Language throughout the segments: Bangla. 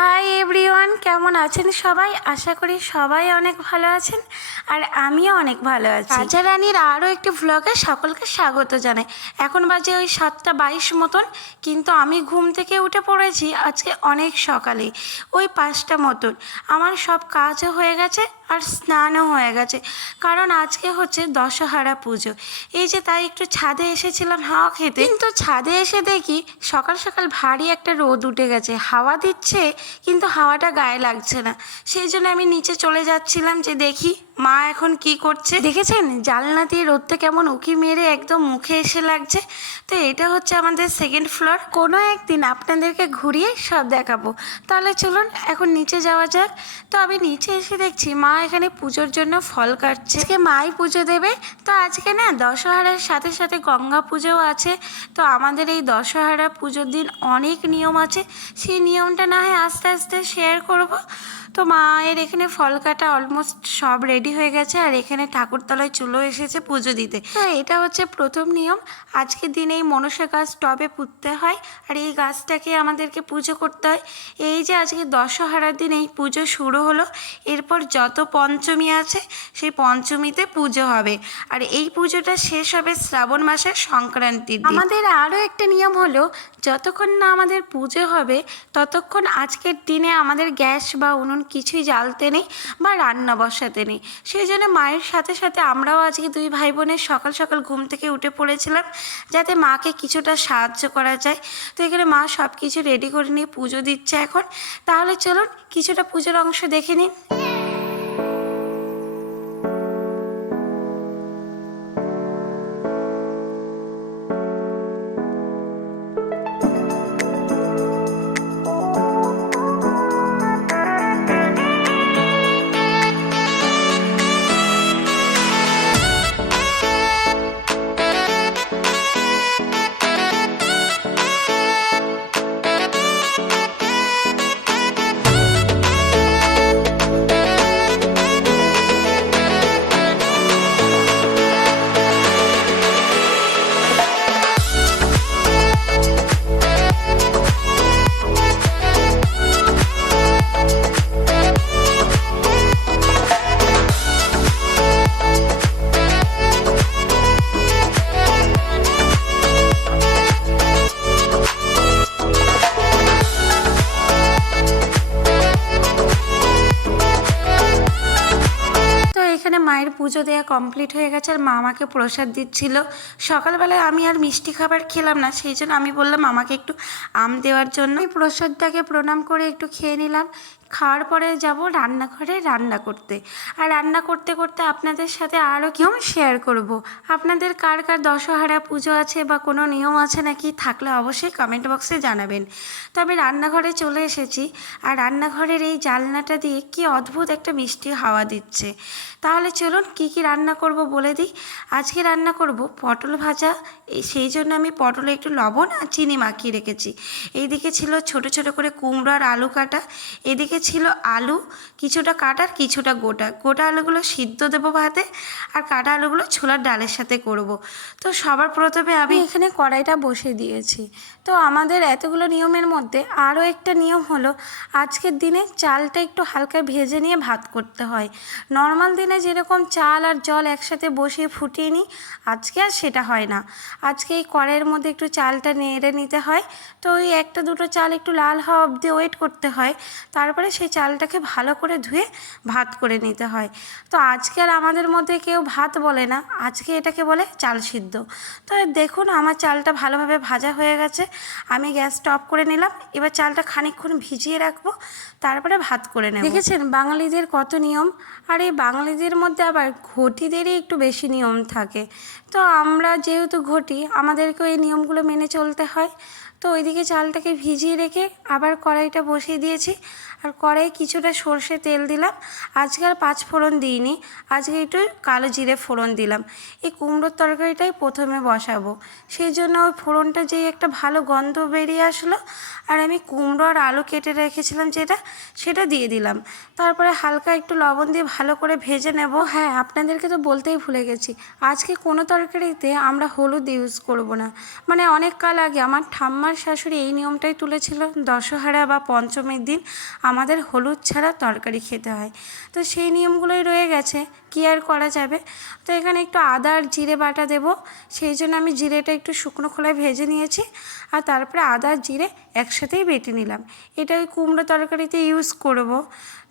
হাই এভরিওয়ান, কেমন আছেন সবাই? আশা করি সবাই অনেক ভালো আছেন আর আমিও অনেক ভালো আছি। রাজা রানীর আরও একটি ভ্লগে সকলকে স্বাগত জানাই। এখন বাজে ওই 7:22 মতন, কিন্তু আমি ঘুম থেকে উঠে পড়েছি আজকে অনেক সকালে, ওই 5টা মতন। আমার সব কাজও হয়ে গেছে আর স্নানও হয়ে গেছে, কারণ আজকে হচ্ছে দশহরা পুজো। এই যে তাই একটু ছাদে এসেছিলাম হাওয়া খেতে, কিন্তু ছাদে এসে দেখি সকাল সকাল ভারী একটা রোদ উঠে গেছে। হাওয়া দিচ্ছে কিন্তু হাওয়াটা গায়ে লাগছে না, সেই জন্য আমি নিচে চলে যাচ্ছিলাম যে দেখি মা এখন কি করছে। দেখেছেন জানলা দিয়ে রোদটা কেমন উঁকি মেরে একদম মুখে এসে লাগছে। তো এটা হচ্ছে আমাদের সেকেন্ড ফ্লোর। কোনো একদিন আপনাদেরকে ঘুরিয়ে সব দেখাবো। তাহলে চলুন এখন নিচে যাওয়া যাক। তো আমি নিচে এসে দেখছি মা এখানে পুজোর জন্য ফল কাটছে। আজকে মাই পুজো দেবে। তো আজকে না দশহরার সাথে সাথে গঙ্গা পুজোও আছে। তো আমাদের এই দশহরা পুজোর দিন অনেক নিয়ম আছে, সেই নিয়মটা না হয় আস্তে আস্তে শেয়ার করব। তো মায়ের এখানে ফল কাটা অলমোস্ট সব রেডি হয়ে গেছে, আর এখানে ঠাকুরতলায় চুলো এসেছে পুজো দিতে। তো এটা হচ্ছে প্রথম নিয়ম। আজকের দিনে এই মনসা গাছ টবে পুঁততে হয়, আর এই গাছটাকে আমাদেরকে পুজো করতে হয়। এই যে আজকে দশহরার দিন এই পুজো শুরু হলো, এরপর যত পঞ্চমী আছে সেই পঞ্চমীতে পুজো হবে, আর এই পুজোটা শেষ হবে শ্রাবণ মাসের সংক্রান্তির দিন। আমাদের আরও একটা নিয়ম হলো, যতক্ষণ না আমাদের পুজো হবে ততক্ষণ আজকের দিনে আমাদের গ্যাস বা উনুন কিছুই জ্বালতে নেই বা রান্না বসাতে নেই। সেই জন্য মায়ের সাথে সাথে আমরাও আজকে দুই ভাই বোনের সকাল সকাল ঘুম থেকে উঠে পড়েছিলাম, যাতে মাকে কিছুটা সাহায্য করা যায়। তো এখানে মা সব কিছু রেডি করে নিয়ে পুজো দিচ্ছে এখন। তাহলে চলুন কিছুটা পুজোর অংশ দেখে নিন। এখানে মায়ের পুজো দেওয়া কমপ্লিট হয়ে গেছে, আর মা আমাকে প্রসাদ দিচ্ছিল। সকালবেলায় আমি আর মিষ্টি খাবার খেলাম না, সেই জন্য আমি বললাম আমাকে একটু আম দেওয়ার জন্য। আমি প্রসাদটাকে প্রণাম করে একটু খেয়ে নিলাম। খাওয়ার পরে যাব রান্নাঘরে রান্না করতে, আর রান্না করতে করতে আপনাদের সাথে আরও নিয়ম শেয়ার করব। আপনাদের কার কার দশহরা পুজো আছে বা কোনো নিয়ম আছে নাকি, থাকলে অবশ্যই কমেন্ট বক্সে জানাবেন। তো আমি রান্নাঘরে চলে এসেছি, আর রান্নাঘরের এই জানলাটা দিয়ে কি অদ্ভুত একটা মিষ্টি হাওয়া দিচ্ছে। তাহলে চলুন কি কি রান্না করব বলে দিই। আজকে রান্না করব পটল ভাজা। সেই জন্য আমি পটলে একটু লবণ আর চিনি মাখিয়ে রেখেছি। এইদিকে ছিল ছোট ছোট করে কুমড়ো আর আলু কাটা, এদিকে ছিল আলু কিছুটা কাটা আর কিছুটা গোটা। গোটা আলুগুলো সিদ্ধ দেবো ভাতে, আর কাটা আলুগুলো ছোলার ডালের সাথে করব। তো সবার প্রথমে আমি এখানে কড়াইটা বসিয়ে দিয়েছি। তো আমাদের এতগুলো নিয়মের মধ্যে আরও একটা নিয়ম হলো, আজকের দিনে চালটা একটু হালকা ভেজে নিয়ে ভাত করতে হয়। নর্মাল দিনে যেরকম চাল আর জল একসাথে বসিয়ে ফুটিয়ে নিই, আজকে আর সেটা হয় না। আজকে এই কড়াইয়ের মধ্যে একটু চালটা নেড়ে নিতে হয়। তো ওই একটা দুটো চাল একটু লাল হওয়া অবধি ওয়েট করতে হয়, তারপরে সেই চালটাকে ভালো করে ধুয়ে ভাত করে নিতে হয়। তো আজকে আর আমাদের মধ্যে কেউ ভাত বলে না, আজকে এটাকে বলে চাল সিদ্ধ। তো দেখুন আমার চালটা ভালোভাবে ভাজা হয়ে গেছে, আমি গ্যাসটা অফ করে নিলাম। এবার চালটা খানিকক্ষণ ভিজিয়ে রাখবো, তারপরে ভাত করে নেব। দেখেছেন বাঙালিদের কত নিয়ম, আর এই বাঙালিদের মধ্যে আবার ঘটিদেরই একটু বেশি নিয়ম থাকে। তো আমরা যেহেতু ঘটি, আমাদেরকেও এই নিয়মগুলো মেনে চলতে হয়। তো ওইদিকে চালটাকে ভিজিয়ে রেখে আবার কড়াইটা বসিয়ে দিয়েছি, আর কড়াইয়ে কিছুটা সর্ষে তেল দিলাম। আজকে আর 5 ফোড়ন দিইনি, আজকে একটু কালো জিরে ফোড়ন দিলাম। এই কুমড়োর তরকারিটাই প্রথমে বসাবো, সেই জন্য ওই ফোড়নটা যেই একটা ভালো গন্ধ বেরিয়ে আসলো, আর আমি কুমড়ো আর আলু কেটে রেখেছিলাম সেটা দিয়ে দিলাম। তারপরে হালকা একটু লবণ দিয়ে ভালো করে ভেজে নেব। হ্যাঁ, আপনাদেরকে তো বলতেই ভুলে গেছি, আজকে কোনো তরকারিতে আমরা হলুদ ইউজ করব না। মানে অনেক কাল আগে আমার ঠাম্মা আমার শাশুড়ি এই নিয়মটাই তুলেছিল, দশহারা বা পঞ্চমীর দিন আমাদের হলুদ ছাড়া তরকারি খেতে হয়। তো সেই নিয়মগুলোই রয়ে গেছে, কী আর করা যাবে। তো এখানে একটু আদা আর জিরে বাটা দেব, সেই জন্য আমি জিরেটা একটু শুকনো খোলায় ভেজে নিয়েছি, আর তারপরে আদা আর জিরে একসাথেই বেটে নিলাম। এটা ওই কুমড়ো তরকারিতে ইউজ করব।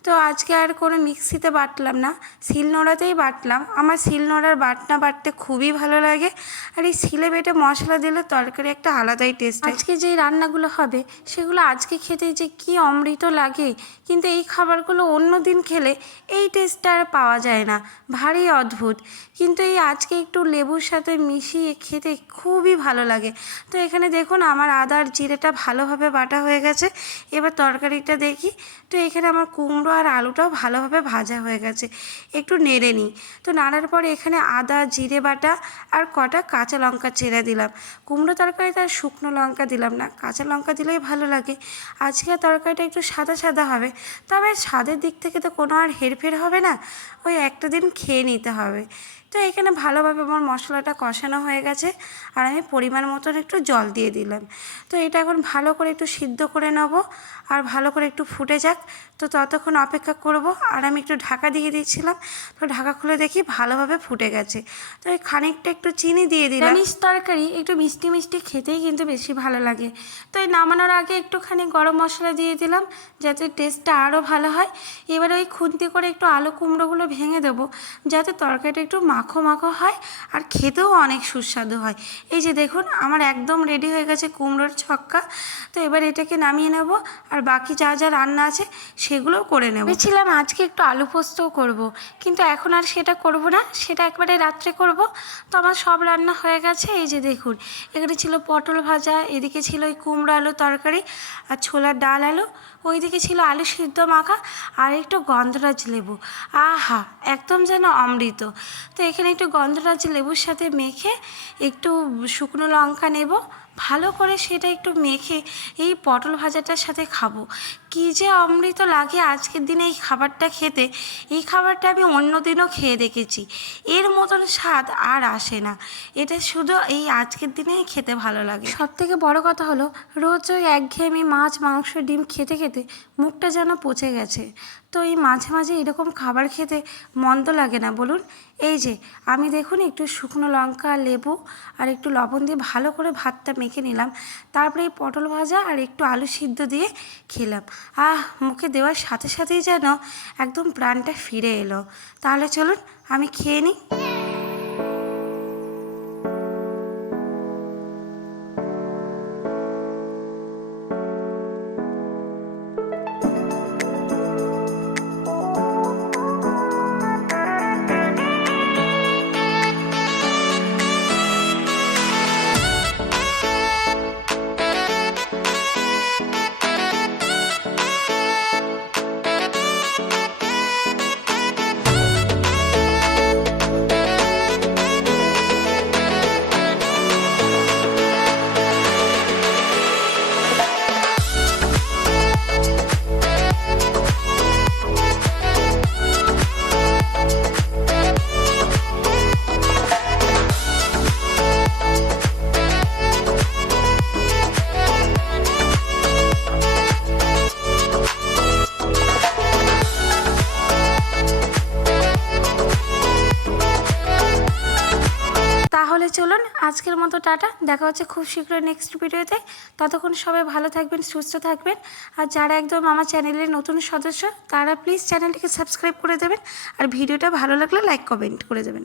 তো আজকে আর কোনো মিক্সিতে বাটলাম না, শিলনোড়াতেই বাটলাম। আমার শিলনোড়ার বাটনা বাটতে খুবই ভালো লাগে, আর এই শিলে বেটে মশলা দিলে তরকারি একটা আলাদাই টেস্ট। আজকে যেই রান্নাগুলো হবে সেগুলো আজকে খেতে যে কি অমৃত লাগে, কিন্তু এই খাবারগুলো অন্য দিন খেলে এই টেস্টটা আর পাওয়া যায় না, ভারী অদ্ভুত। কিন্তু এই আজকে একটু লেবুর সাথে মিশিয়ে খেতে খুবই ভালো লাগে। তো এখানে দেখুন আমার আদা আর জিরেটা ভালোভাবে বাটা হয়ে গেছে। এবার তরকারিটা দেখি। তো এখানে আমার কুমড়ো আর আলুটাও ভালোভাবে ভাজা হয়ে গেছে, একটু নেড়ে নিই। তো নাড়ার পরে এখানে আদা জিরে বাটা আর কটা কাঁচা লঙ্কা চেড়ে দিলাম। কুমড়ো তরকারিতে আর শুকনো লঙ্কা দিলাম না, কাঁচা লঙ্কা দিলেই ভালো লাগে। আজকে তরকারিটা একটু সাদা সাদা হবে, তবে স্বাদের দিক থেকে তো কোনো আর হেরফের হবে না, ওই একটা দিন খেয়ে নিতে হবে। তো এখানে ভালোভাবে আমার মশলাটা কষানো হয়ে গেছে, আর আমি পরিমাণ মতন একটু জল দিয়ে দিলাম। তো এটা এখন ভালো করে একটু সিদ্ধ করে নেব, আর ভালো করে একটু ফুটে যাক। তো ততক্ষণ অপেক্ষা করব, আর আমি একটু ঢাকা দিয়ে দিয়েছিলাম। তো ঢাকা খুলে দেখি ভালোভাবে ফুটে গেছে। তো এই খানিকটা একটু চিনি দিয়ে দিলাম। নিরামিষ তরকারি একটু মিষ্টি মিষ্টি খেতেই কিন্তু বেশি ভালো লাগে। তো এই নামানোর আগে একটুখানি গরম মশলা দিয়ে দিলাম, যাতে টেস্টটা আরও ভালো হয়। এবার ওই খুন্তি করে একটু আলু কুমড়োগুলো ভেঙে দেবো, যাতে তরকারিটা একটু মাখো মাখো হয় আর খেতেও অনেক সুস্বাদু হয়। এই যে দেখুন আমার একদম রেডি হয়ে গেছে কুমড়োর ছক্কা। তো এবার এটাকে নামিয়ে নেব, আর বাকি যা যা রান্না আছে সেগুলোও করে নেব। ভেবেছিলাম আজকে একটু আলু পোস্তও করব, কিন্তু এখন আর সেটা করব না, সেটা একবারে রাত্রে করব। তো আমার সব রান্না হয়ে গেছে। এই যে দেখুন এখানে ছিল পটল ভাজা, এদিকে ছিল ওই কুমড়ো আলু তরকারি আর ছোলার ডাল আলু, ওইদিকে ছিল আলু সিদ্ধ মাখা আর একটু গন্ধরাজ লেবু। আহা, একদম যেন অমৃত। তো এখানে একটু গন্ধরাজ লেবুর সাথে মেখে একটু শুকনো লঙ্কা নেব, ভালো করে সেটা একটু মেখে এই পটল ভাজাটার সাথে খাবো। কী যে অমৃত লাগে আজকের দিনে এই খাবারটা খেতে। এই খাবারটা আমি অন্য দিনও খেয়ে দেখেছি, এর মতন স্বাদ আর আসে না। এটা শুধু এই আজকের দিনেই খেতে ভালো লাগে। সবথেকে বড় কথা হলো রোজ ওই একঘেয়েমি মাছ মাংস ডিম খেতে খেতে মুখটা যেন পচে গেছে। তো এই মাঝে মাঝে এরকম খাবার খেতে মন্দ লাগে না বলুন। এই যে আমি দেখুন একটু শুকনো লঙ্কা লেবু আর একটু লবণ দিয়ে ভালো করে ভাতটা মেখে নিলাম, তারপরে এই পটল ভাজা আর একটু আলু সিদ্ধ দিয়ে খেলাম। মুখে দেওয়ার সাথে সাথেই যেন একদম প্রাণটা ফিরে এলো। তাহলে চলুন আমি খেয়ে নিই। তাহলে চলুন আজকের মতো টাটা, দেখা হচ্ছে খুব শীঘ্রই নেক্সট ভিডিওতে। ততক্ষণ সবাই ভালো থাকবেন, সুস্থ থাকবেন। আর যারা একদম আমার চ্যানেলের নতুন সদস্য তারা প্লিজ চ্যানেলটিকে সাবস্ক্রাইব করে দেবেন, আর ভিডিওটা ভালো লাগলে লাইক কমেন্ট করে দেবেন।